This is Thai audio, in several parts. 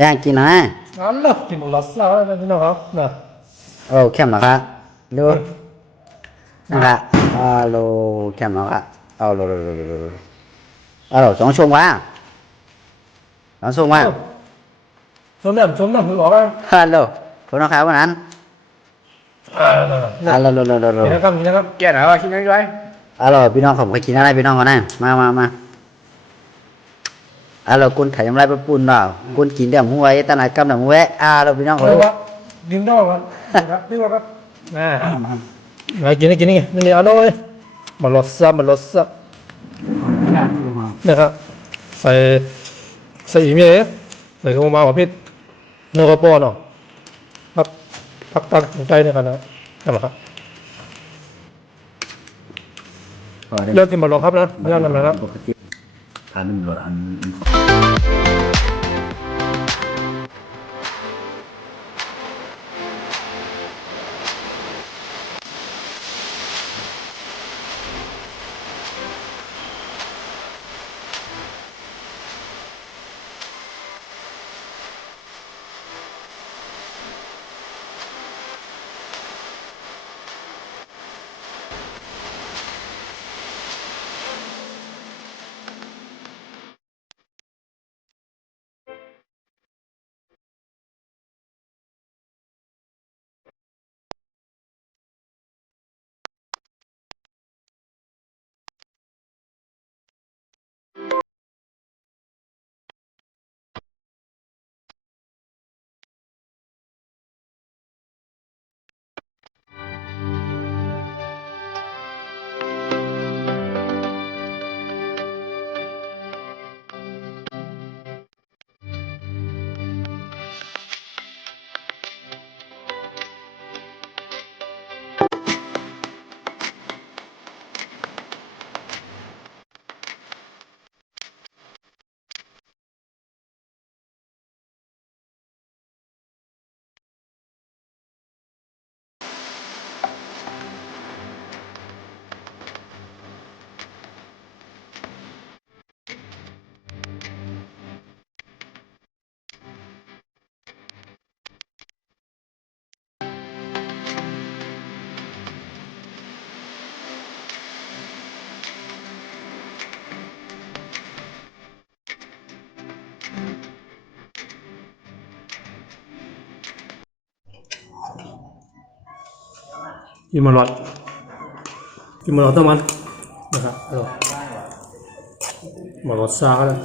ย่างกินนะงั้นเลยกินหมดละสาวแล้วพี่น้องครับนะโอ้เข้มเหรอครับดูนะครับโลเข้มเหรอครับเอาโลสองช่วงวะสองช่วงวะชมน้ำคือบอกว่าฮัลโหลคุณน้องครับวันนั้นกินนะครับกินนะครับแก่หน่อยว่ากินยังไงพี่น้องผมเคยกินอะไรพี่น้องเขาแน่มาคุณไถ่ยำไรไปปุ่นเปล่าคุณกินเดี๋ยวหัวไอ้ตาไหนกำเดี๋ยวหัวพี่น้องเขาเลยว่าดิ้นได้ก่อนครับนี่ว่าครับมากินนี่นี่เอาหน่อยมาลดซับนะครับใส่อีเมลใส่ข้าวมาหัวพริกเนื้อกระป๋อเนาะพักตั้งใจในกันนะครับเริ่มที่มาลองครับนะเริ่มนั่นนะครับทานหมดอัน กินมาหลอดต้องมันนะครับมาหลอดซาก็แล้ว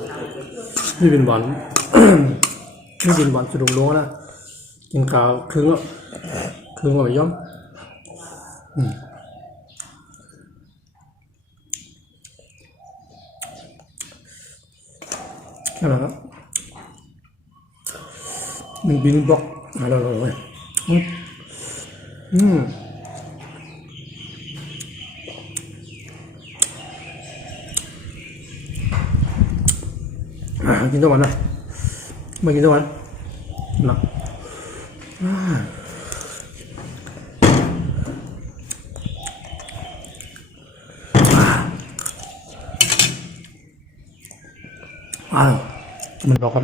นี่เป็นหวานนี่เป็นหวานสุดลงแล้วกินกาวครึ่งว่าไปย่อมแค่นั้นครับหนึ่งบินบล็อกอะไรเลยกินทุกวันนะไม่กินทุกวันนะมันบอกกัน